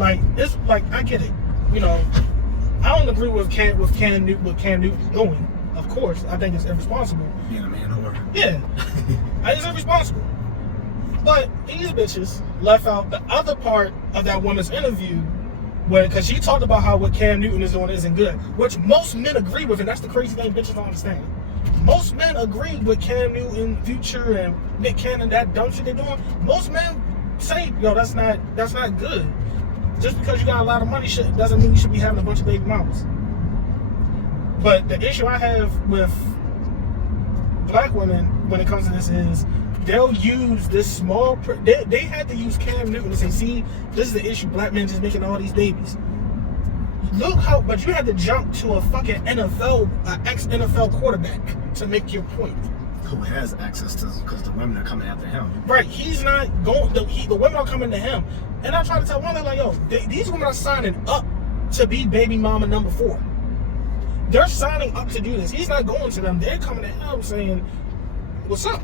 Like, it's like, I get it. You know, I don't agree with Cam Newton doing. Of course, I think it's irresponsible. Being a man whore. Yeah, it's irresponsible. But these bitches left out the other part of that woman's interview, because she talked about how what Cam Newton is doing isn't good, which most men agree with, and that's the crazy thing bitches don't understand. Most men agree with Cam Newton, Future, and Nick Cannon, that dumb shit they're doing. Most men say, yo, that's not good. Just because you got a lot of money doesn't mean you should be having a bunch of baby mamas. But the issue I have with black women when it comes to this is they'll use this small... They had to use Cam Newton to say, see, this is the issue. Black men just making all these babies. Look how... But you had to jump to a fucking ex-NFL quarterback to make your point. Who has access to... Because the women are coming after him. Right. He's not going... The women are coming to him. And I try to tell women, like, yo, these women are signing up to be baby mama number 4. They're signing up to do this. He's not going to them. They're coming to him saying, what's up?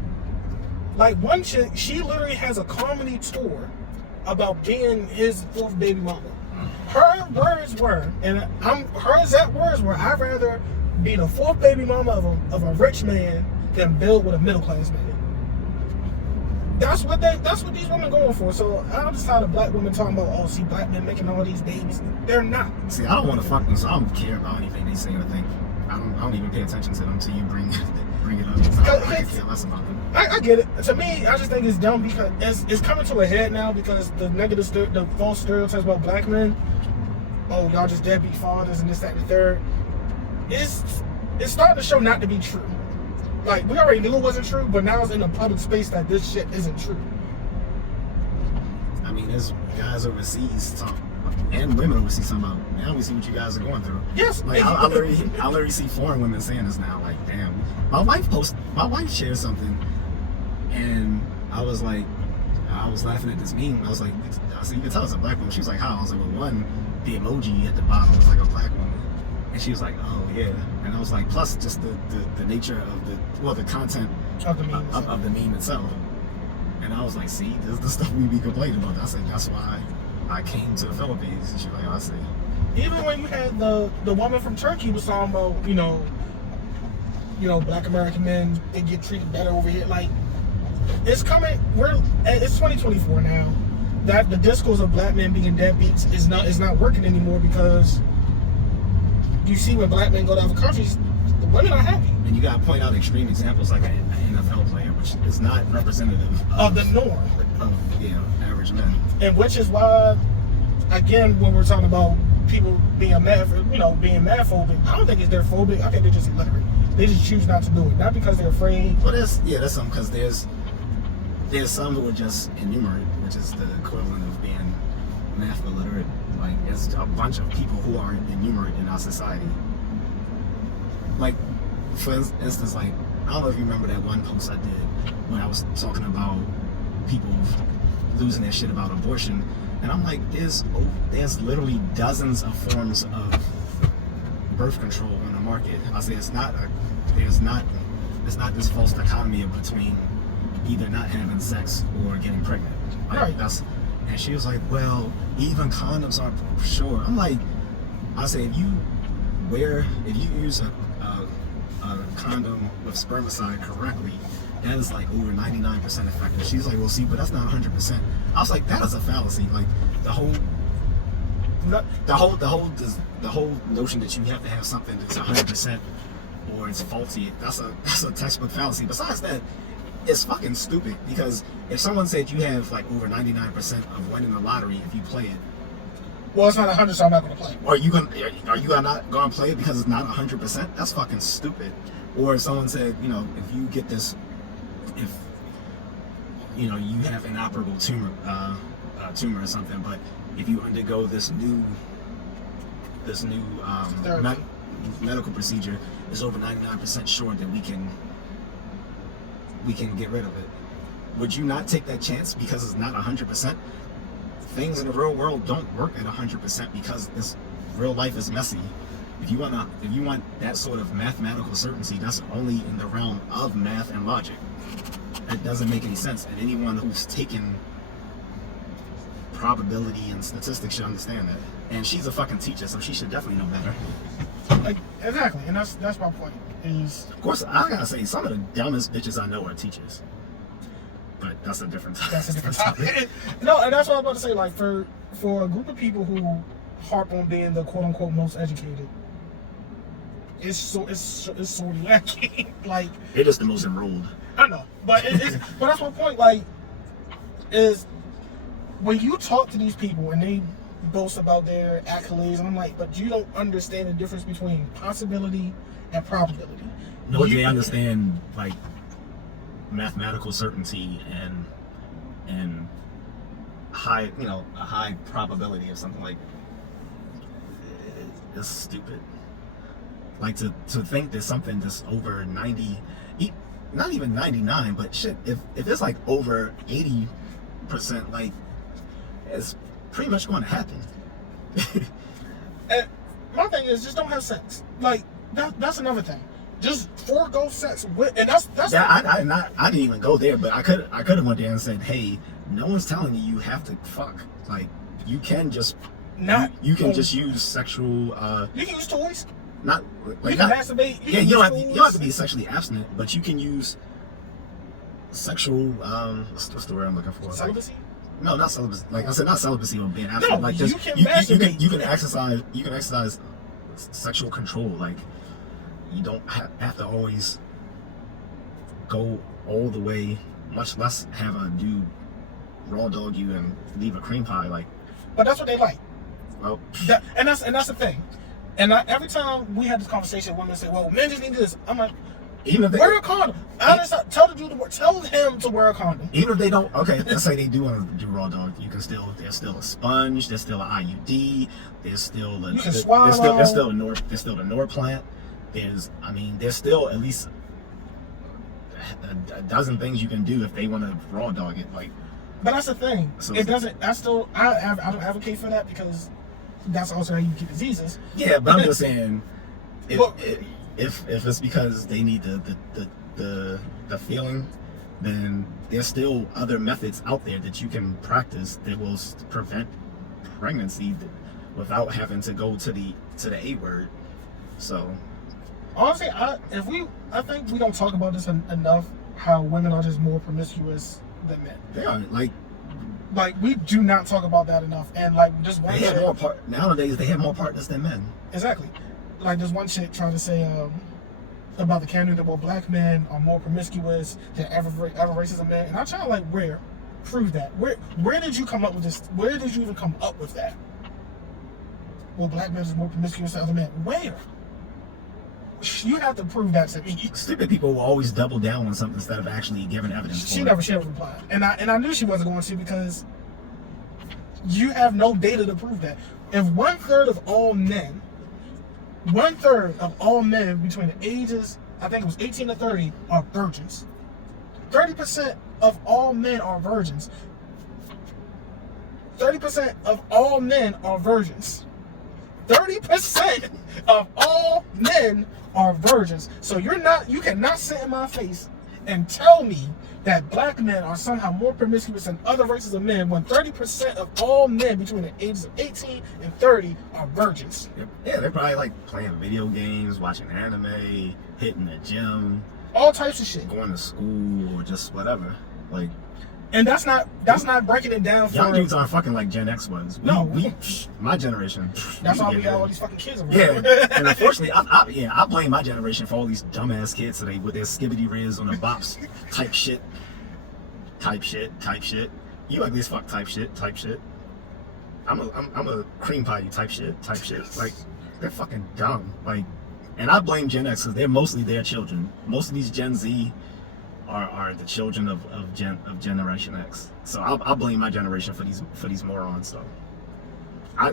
Like, one chick, she literally has a comedy tour about being his 4th baby mama. Her words were, and her exact words were, I'd rather be the 4th baby mama of a rich man than build with a middle class man. That's what these women going for. So I'm just tired of black women talking about, oh, see, black men making all these babies. They're not. See, I don't want to fuck them, so I don't care about anything they say or think. I don't even pay attention to them until you bring it up. I care less about them. I get it. To me, I just think it's dumb because it's coming to a head now because the false stereotypes about black men, oh, y'all just deadbeat fathers and this, that, and the third, it's starting to show not to be true. Like, we already knew it wasn't true, but now it's in a public space that this shit isn't true. I mean, there's guys overseas talk, and women overseas talking about, now we see what you guys are going through. Yes. Like, I literally see foreign women saying this now. Like, damn. My wife shared something, and I was like, I was laughing at this meme. I was like, so you can tell it's a black woman. She was like, how? I was like, well, one, the emoji at the bottom was like a black woman. And she was like, oh, yeah. And I was like, plus just the nature of the content of the meme itself. And I was like, see, this is the stuff we be complaining about. I said, that's why I came to the Philippines. And she was like, I see. Even when you had the woman from Turkey was talking about, you know, black American men, they get treated better over here. Like, it's coming, it's 2024 now. That the discourse of black men being deadbeats is not working anymore because you see when black men go to other countries, the women are happy. And you gotta point out extreme examples like an NFL player, which is not representative of the norm of average men. And which is why, again, when we're talking about people being being mad phobic, I don't think it's they're phobic. I think they're just illiterate. They just choose not to do it, not because they're afraid. Well, that's some, because there's some who are just innumerate, which is the equivalent of being math illiterate. Like, there's a bunch of people who are innumerate in our society. Like, for instance, like, I don't know if you remember that one post I did when I was talking about people losing their shit about abortion, and I'm like, there's literally dozens of forms of birth control on the market. I say it's not this false dichotomy between either not having sex or getting pregnant. Like, right. And she was like, well, even condoms aren't sure. I'm like, I say, if you use a condom with spermicide correctly, that is like over 99% effective. She's like, well, see, but that's not 100%. I was like, that is a fallacy. Like, the whole notion that you have to have something that's 100% or it's faulty, that's a textbook fallacy. Besides that, it's fucking stupid, because if someone said you have like over 99% of winning the lottery if you play it, well, it's not 100, so I'm not gonna play it. Are you not gonna play it because it's not 100%? That's fucking stupid. Or if someone said, if you get this, if you have an inoperable tumor or something, but if you undergo this new medical procedure, it's over 99% sure that we can get rid of it. Would you not take that chance because it's not 100%? Things in the real world don't work at 100% because this real life is messy. If you want that sort of mathematical certainty, that's only in the realm of math and logic. That doesn't make any sense. And anyone who's taken probability and statistics should understand that. And she's a fucking teacher, so she should definitely know better. Like, exactly, and that's my point. Is of course, I gotta say, some of the dumbest bitches I know are teachers. But that's a different topic. That's a different topic. No, and that's what I was about to say. Like, for a group of people who harp on being the quote unquote most educated, it's sorely lacking. Like, it is the most enrolled. I know, but but that's my point. Like, is when you talk to these people and they boast about their accolades, and I'm like, but you don't understand the difference between possibility and probability. Nor do they understand like mathematical certainty and high, a high probability of something. Like, it's stupid. Like to think that something that's over 90, not even 99, but shit, if it's like over 80%, like, it's pretty much going to happen. And my thing is, just don't have sex. Like, that's another thing. Just forego sex with, and that's yeah. I didn't even go there, but I could have went there and said, hey, no one's telling you have to fuck. Like, you can just you can just use sexual. You can use toys. Not like you can masturbate. You don't have to be sexually abstinent, but you can use sexual. What's the word I'm looking for? Celibacy. Like, no, not celibacy. Like I said, not celibacy or being abstinent. No, like just you can exercise sexual control. Like, you don't have to always go all the way, much less have a dude raw dog you and leave a cream pie. Like, but that's what they like. Well, and that's the thing. And every time we had this conversation, women say, "Well, men just need this." I'm like, even if they wear a condom. Tell the dude to tell him to wear a condom. Even if they don't, okay, let's say they do want to do raw dog, there's still a sponge, there's still an IUD, there's still the there's still the Norplant. There's still at least a dozen things you can do if they want to raw dog it. Like, but that's the thing. So it doesn't. I don't advocate for that, because that's also how you get diseases. Yeah, but I'm just saying, if it's because they need the feeling, then there's still other methods out there that you can practice that will prevent pregnancy without having to go to the A word. So honestly, I think we don't talk about this enough. How women are just more promiscuous than men. They are like we do not talk about that enough. And like, just one chick, nowadays they have more partners than men. Exactly. Like, there's one chick trying to say about the candidate, well, black men are more promiscuous than other races of men. And I'm trying to, like, where? Prove that. Where did you come up with this? Where did you even come up with that? Well, black men is more promiscuous than other men. Where? You have to prove that to me. Stupid people will always double down on something instead of actually giving evidence. She never replied. And I knew she wasn't going to, because you have no data to prove that. If 1/3 of all men, 1/3 of all men between the ages, I think it was 18 to 30, are virgins. 30% of all men are virgins. 30% of all men are virgins. 30% of all men are virgins. So you cannot sit in my face and tell me that black men are somehow more promiscuous than other races of men, when 30% of all men between the ages of 18 and 30 are virgins. Yeah, they're probably like playing video games, watching anime, hitting the gym, all types of shit, going to school, or just whatever. Like, and that's not breaking it down for young dudes aren't fucking like Gen X was. My generation. That's why we got all these fucking kids around. Yeah, and unfortunately, I blame my generation for all these dumbass kids today with their skibbity riz on the bops type shit. You ugly as fuck type shit. I'm a cream pie type shit. Like, they're fucking dumb. Like, and I blame Gen X because they're mostly their children. Most of these Gen Z are the children of Generation X. So I'll blame my generation for these morons. So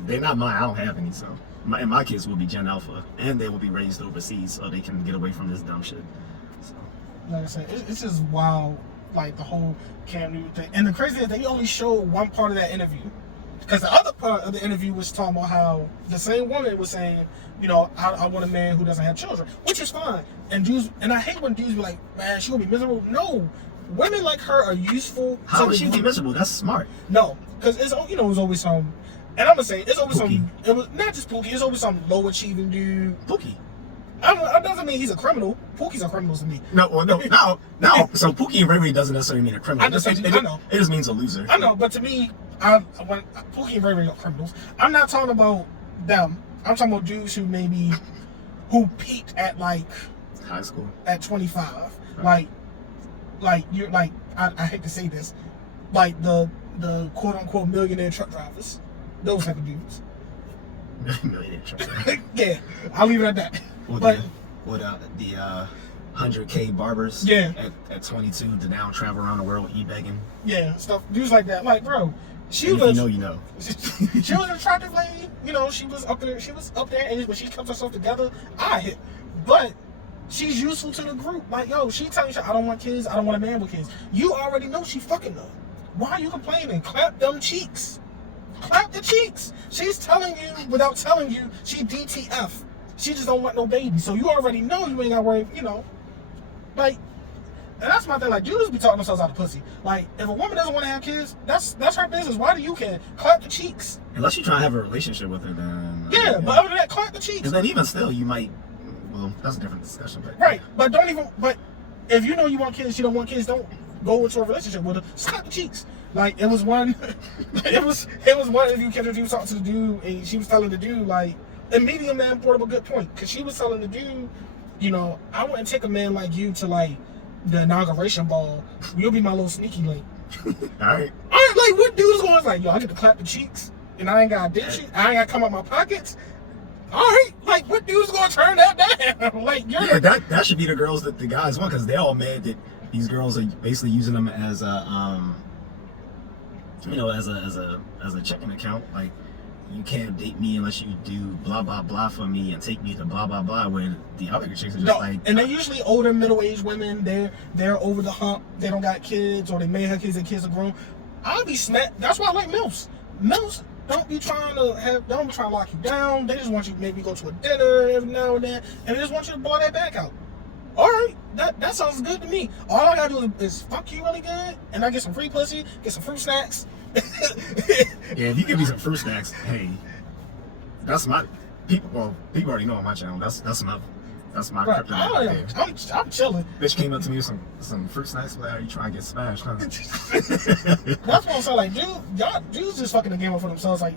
they're not mine. I don't have any. So my kids will be Gen Alpha, and they will be raised overseas so they can get away from this dumb shit. So, like I said, it's just wild. Like, the whole Cam Newton thing. And the crazy is they only showed one part of that interview, because the other part of the interview was talking about how the same woman was saying, I want a man who doesn't have children, which is fine. And I hate when dudes be like, man, she will be miserable. No, women like her are useful. How would she be miserable? That's smart. No, because it's, you know, it was always some, and I'm gonna say it's always Pookie. some. It was not just Pookie. It's always some low achieving dude. Pookie. That doesn't mean he's a criminal. Pookies are criminals to me. No. So Pookie and Ray doesn't necessarily mean a criminal. I know. It just means a loser. I know, but to me, when Pookie and Ray are criminals, I'm not talking about them. I'm talking about dudes who peaked at like high school at 25. Right. Like you're like I hate to say this, like the quote unquote millionaire truck drivers, those type of dudes. Millionaire truck. Yeah, I'll leave it at that. Or But the 100K barbers. Yeah. At 22 to now travel around the world e-begging. yeah, stuff dudes like that. Like, bro, she And was. if you know. She was an attractive lady. You know, she was up there. She was up there in age, but she kept herself together. But she's useful to the group. Like, yo, she telling you, I don't want kids. I don't want a man with kids. You already know she fucking them. Why are you complaining? Clap them cheeks. Clap the cheeks. She's telling you without telling you she DTF. She just don't want no baby. So you already know you ain't got to worry. You know, like. And that's my thing. Like, dudes be talking themselves out of pussy. Like, if a woman doesn't want to have kids, that's her business. Why do you care? Clap the cheeks. Unless you're trying to have a relationship with her, then. Yeah, but other than that, clap the cheeks. And then even still, you might. Well, that's a different discussion. But Right, but if you know you want kids, she don't want kids, don't go into a relationship with her. Slap the cheeks. Like, it was one, it was one interview, Kendra, she was talking to the dude, and she was telling the dude, like, and Medium Man brought up a good point, because she was telling the dude, you know, I wouldn't take a man like you to, like, the inauguration ball. You'll be my little sneaky link. Alright. Like, what dude's going to like, yo, I get to clap the cheeks, and I ain't got to ditch it, I ain't got to come out my pockets. Alright, like, what dude's going to turn that down? Like, Yeah, that should be the girls that the guys want, because they're all mad that these girls are basically using them as a, you know, as a checking account. Like, you can't date me unless you do blah blah blah for me and take me to blah blah blah. Where the other chicks are just like, and they're usually older, middle-aged women. They're over the hump. They don't got kids, or they may have kids and kids are grown. I'll be smacked. That's why I like MILFs. MILFs don't be trying to lock you down. They just want you to maybe go to a dinner every now and then, and they just want you to blow that back out. All right, that sounds good to me. All I gotta do is fuck you really good, and I get some free pussy, get some fruit snacks. yeah, if you give me some fruit snacks, hey, that's my people. Well, people already know on my channel. That's my Right. kryptonite. I'm chilling. Bitch came up to me with some fruit snacks. Like, are you trying to get smashed? Huh? That's what I'm saying. Like, dudes just fucking the game up for themselves. Like,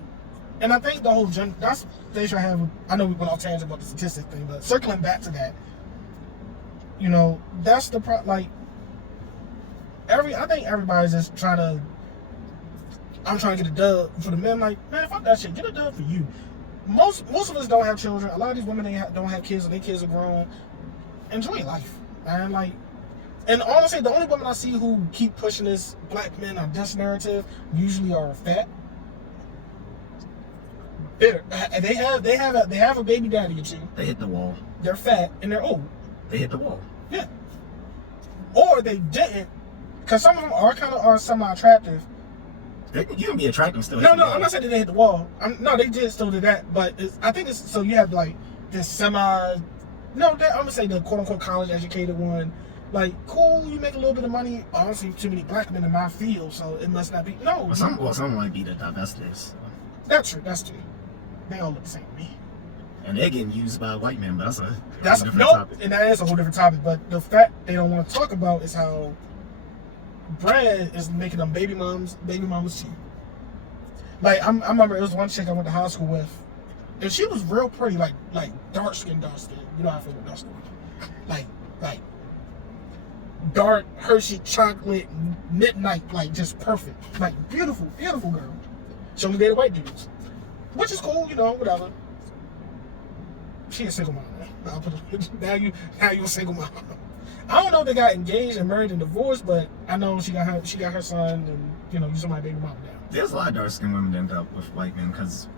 and I think the whole that's the issue I have with, I know we went off tangent about the statistic thing, but circling back to that, you know, that's the like I think everybody's just trying to. I'm trying to get a dub for the men. Like, man, fuck that shit. Get a dub for you. Most of us don't have children. A lot of these women don't have kids, or their kids are grown. Enjoy your life, man. Like, and honestly, the only women I see who keep pushing this black men are this narrative usually are fat, bitter. They have a baby daddy or two. They hit the wall. They're fat and they're old. They hit the wall. Yeah. Or they didn't, because some of them are semi-attractive. You can be attractive still. No, I'm not saying that they hit the wall. No, they did still do that, but I think it's so you have like this semi. No, I'm gonna say the quote unquote college educated one. Like, cool, you make a little bit of money. Honestly, too many black men in my field, so it must not be. No, well, some might be the divestors. So. That's true. They all look the same to me. And they're getting used by white men, but that's a different nope, topic. and that is a whole different topic. But the fact they don't want to talk about is how Brad is making them baby mamas too. Like, I remember it was one chick I went to high school with, and she was real pretty, like dark skin. You know how I feel with dark skin. Like dark Hershey chocolate midnight, like just perfect, like beautiful girl. She only dated white dudes, which is cool, you know, whatever. She a single mom, man. I'll put it, now you a single mom. I don't know if they got engaged and married and divorced, but I know she got her son, and you know, you saw my baby mom now. There's a lot of dark skinned women that end up with white men because,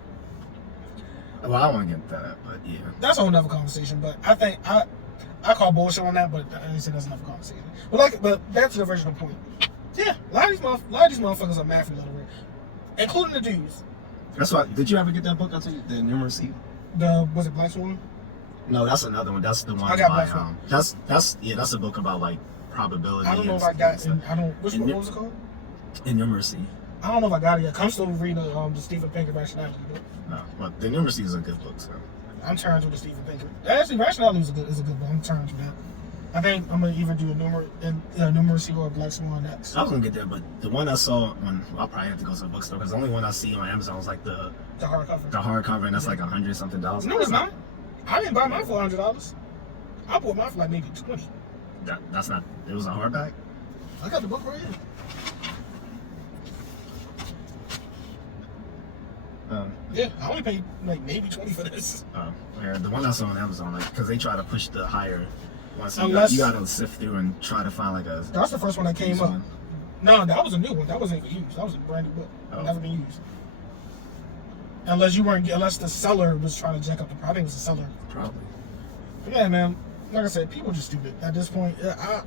well, I don't want to get that, but yeah. That's a whole nother conversation. But I think I call bullshit on that, but I didn't say that's another conversation. But back to the original point. Yeah, a lot of these motherfuckers are math literate, including the dudes. That's why. Did you ever get that book? I told you, the Numeracy. Was it Black Swan? No, that's another one. That's the one. I got Black Swan. That's a book about like probability. I don't know if I got. What was it called? Innumeracy. I don't know if I got it yet. I'm still reading the Stephen Pinker Rationality book. No, but the numeracy is a good book. So I'm turned to the Stephen Pinker. Actually, Rationality is a good book. I'm turned to that. I think I'm gonna either do a numeracy or a Black Swan next. I was gonna get that, but the one I saw on, I'll probably have to go to the bookstore because the only one I see on Amazon was like the hardcover. The hardcover, and that's like $100 something. No, it's not. I didn't buy mine for $100. I bought mine for like maybe $20. That's not. It was a hardback. I got the book right here. Yeah, I only paid like maybe $20 for this. Yeah, the one I saw on Amazon, like, because they try to push the higher one, so Unless, you gotta sift through and try to find like a. That's the first one that came up. No, that was a new one. That wasn't even used. That was a brand new book. Oh. Never been used. Unless the seller was trying to jack up the price. I think it was the seller. Probably. But yeah, man. Like I said, people are just stupid at this point.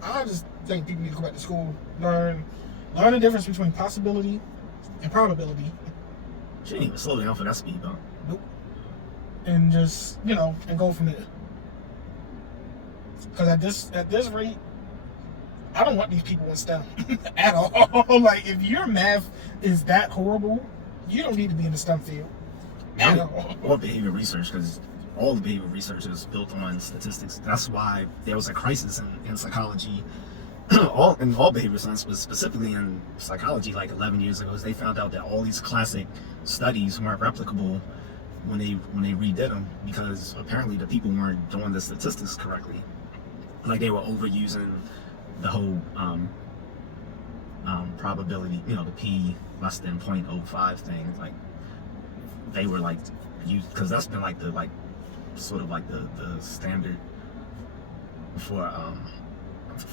I just think people need to go back to school, learn the difference between possibility and probability. She didn't even slow down for that speed bump. Nope. And just, and go from there. Because at this rate, I don't want these people in STEM at all. Like, if your math is that horrible, you don't need to be in the STEM field at all. Or behavior research, because all the behavior research is built on statistics. That's why there was a crisis in psychology, in all behavior science, but specifically in psychology, like 11 years ago, is they found out that all these classic studies weren't replicable when they redid them, because apparently the people weren't doing the statistics correctly. Like, they were overusing the whole probability, the p less than 0.05 thing. Like, they were like used, because that's been like the sort of like the standard for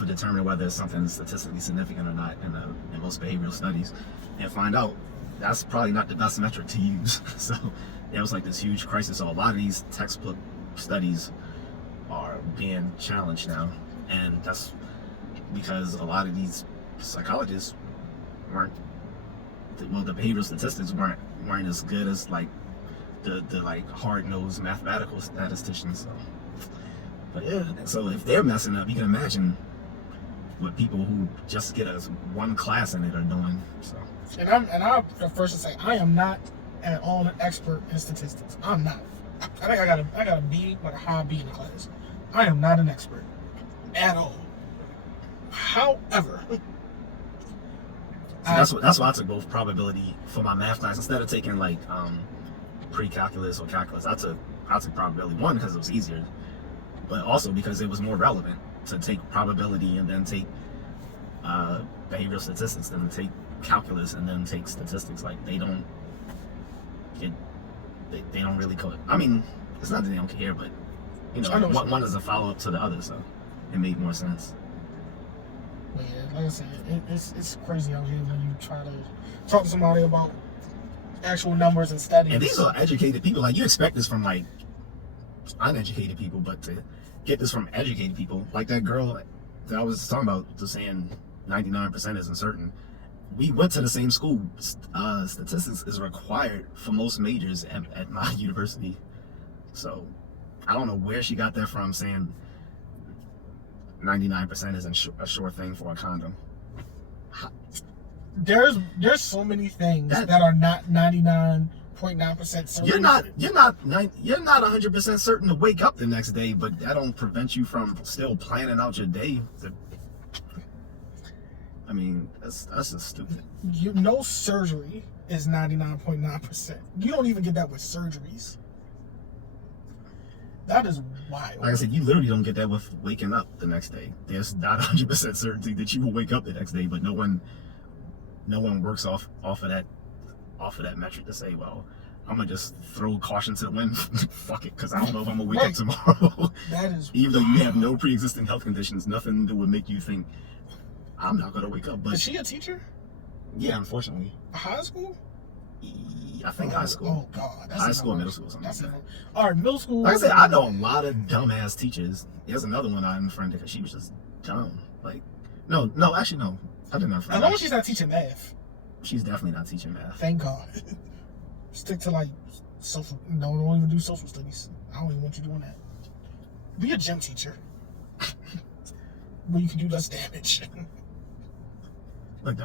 determining whether something's statistically significant or not in most behavioral studies, and find out that's probably not the best metric to use. So there was like this huge crisis. So a lot of these textbook studies are being challenged now, and that's because a lot of these psychologists the behavioral statistics weren't as good as like the like hard-nosed mathematical statisticians. So, but yeah, so if they're messing up, you can imagine what people who just get us one class in it are doing. So, and I'm the first to say I am not at all an expert in statistics. I'm not. I think I got a B, like a high B in the class. I am not an expert at all. However, so that's why I took both probability for my math class instead of taking like pre-calculus or calculus. I took probability, one, because it was easier, but also because it was more relevant to take probability and then take behavioral statistics, then take calculus and then take statistics. Like, they don't really code. I mean, it's not that they don't care, but one is a follow-up to the other, so it made more sense. But yeah, like I said, it's crazy out here when you try to talk to somebody about actual numbers and studies. And these are educated people. Like, you expect this from like uneducated people, but to get this from educated people, like that girl that I was talking about, just saying 99% isn't certain. We went to the same school. Statistics is required for most majors at my university. So I don't know where she got that from, saying 99% isn't a sure thing for a condom. There's so many things that are not 99.9% certain. You're not 100% certain to wake up the next day, but that don't prevent you from still planning out your day. I mean, that's just stupid. Surgery is 99.9%. You don't even get that with surgeries. That is wild. Like I said, you literally don't get that with waking up the next day. There's not 100% certainty that you will wake up the next day, but no one works off of that metric to say, well, I'm gonna just throw caution to the wind. Fuck it, because I don't know if I'm gonna wake up tomorrow. That is even though you have no pre-existing health conditions, nothing that would make you think I'm not gonna wake up. But is she a teacher? Yeah, unfortunately. High school? I think high school. Oh God, high school, middle school, something like that. All right, middle school. Like I said, I know a lot of dumbass teachers. There's another one I had a friend because she was just dumb. Like, no, actually no. I didn't have a friend. As long as she's not teaching math. She's definitely not teaching math. Thank God. Stick to like social. No, don't even do social studies. I don't even want you doing that. Be a gym teacher. Where you can do less damage. Like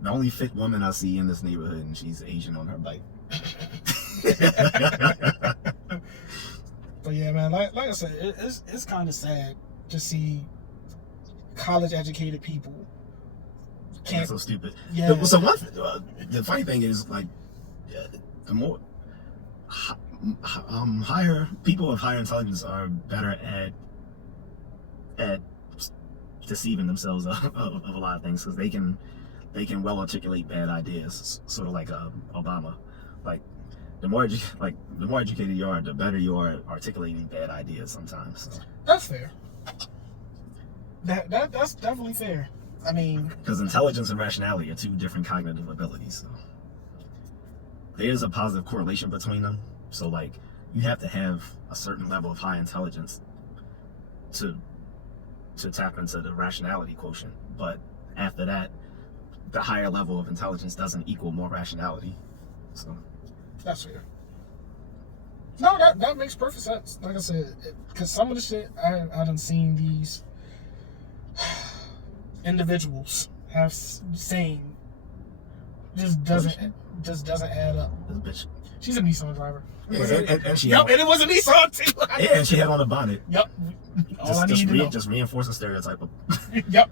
The only fit woman I see in this neighborhood, and she's Asian on her bike. But yeah, man, like I said, it's kind of sad to see college educated people That's so stupid. Yeah. So the funny thing is, like, the more higher people of higher intelligence are better at deceiving themselves of a lot of things, because they can well articulate bad ideas, sort of like Obama. Like, the more educated you are, the better you are at articulating bad ideas sometimes. So. That's fair. That's definitely fair. I mean, because intelligence and rationality are two different cognitive abilities. So there's a positive correlation between them. So, like, you have to have a certain level of high intelligence to tap into the rationality quotient. But after that, the higher level of intelligence doesn't equal more rationality. So that's fair. No, that makes perfect sense. Like I said, because some of the shit I done seen these individuals have saying just doesn't add up. This bitch. She's a Nissan driver. Yeah, and she and it was a Nissan too. Yeah, and she had on a bonnet. Yep. Just reinforce the stereotype of. Yep.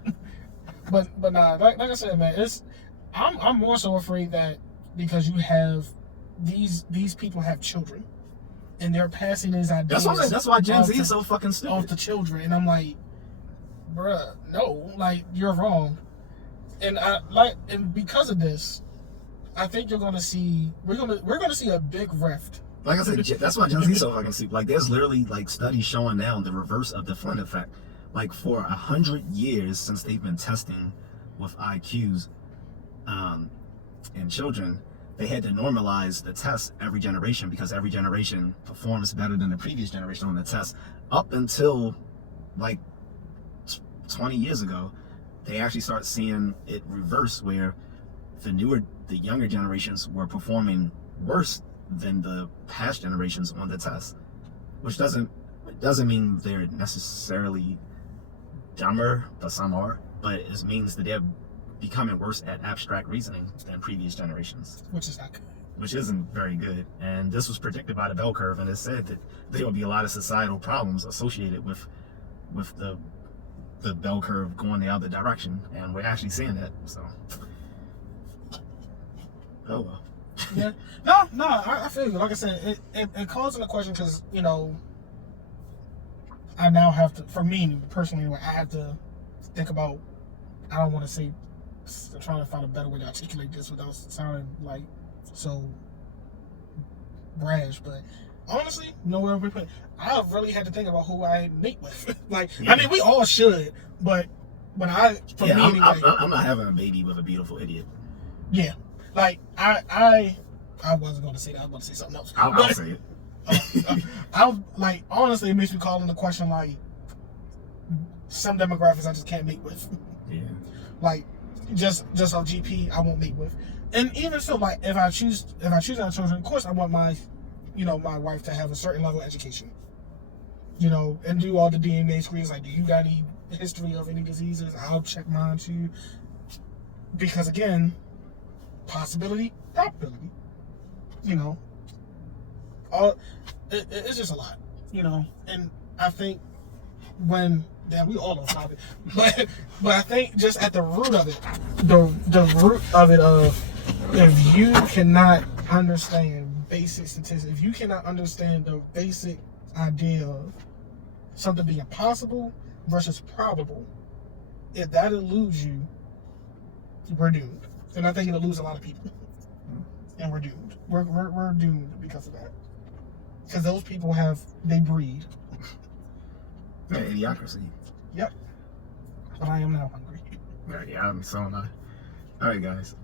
But nah, like I said, man, I'm more so afraid that because you have these people have children, and they're passing these ideas. That's what I'm saying. That's why Gen Z is so fucking stupid. Off the children, and I'm like, bruh, no, like, you're wrong. And and because of this, I think we're gonna see a big rift. Like I said, that's why Gen Z is so fucking stupid. Like, there's literally like studies showing now the reverse of the Flynn effect. Like, for 100 years since they've been testing with IQs in children, they had to normalize the test every generation, because every generation performs better than the previous generation on the test. Up until like 20 years ago, they actually start seeing it reverse, where the younger generations were performing worse than the past generations on the test, which doesn't mean they're necessarily dumber, but some are, but it means that they're becoming worse at abstract reasoning than previous generations, which is not good. Which isn't very good. And this was predicted by the bell curve, and it said that there would be a lot of societal problems associated with the bell curve going the other direction, and we're actually seeing that. So, oh well. Yeah. No, I feel you. Like I said, it calls into question, because, you know, I now have to, for me personally, I have to think about, I don't want to say, I'm trying to find a better way to articulate this without sounding like so brash, but honestly, nowhere we put. I really had to think about who I mate with. Like, yeah. I mean, we all should, but I'm not having a baby with a beautiful idiot. Yeah, like I wasn't going to say that. I was going to say something else. I'll say it. I like, honestly, it makes me call into question, like, some demographics I just can't mate with. Yeah. Like, just on GP, I won't mate with. And even so, like, if I choose to have children, of course I want my wife to have a certain level of education. You know, and do all the DNA screens. Like, do you got any history of any diseases? I'll check mine too. Because again, possibility, probability. You know, it's just a lot. You know, and I think we all on topic, but I think just at the root of it, the root of it if you cannot understand basic statistics, if you cannot understand the basic idea of something being possible versus probable, if that eludes you, we're doomed. And I think it'll lose a lot of people, and we're doomed. We're doomed because of that. Because those people they breed. Yeah, idiocracy. Yep. But I am now hungry. Yeah, I'm so not. All right, guys.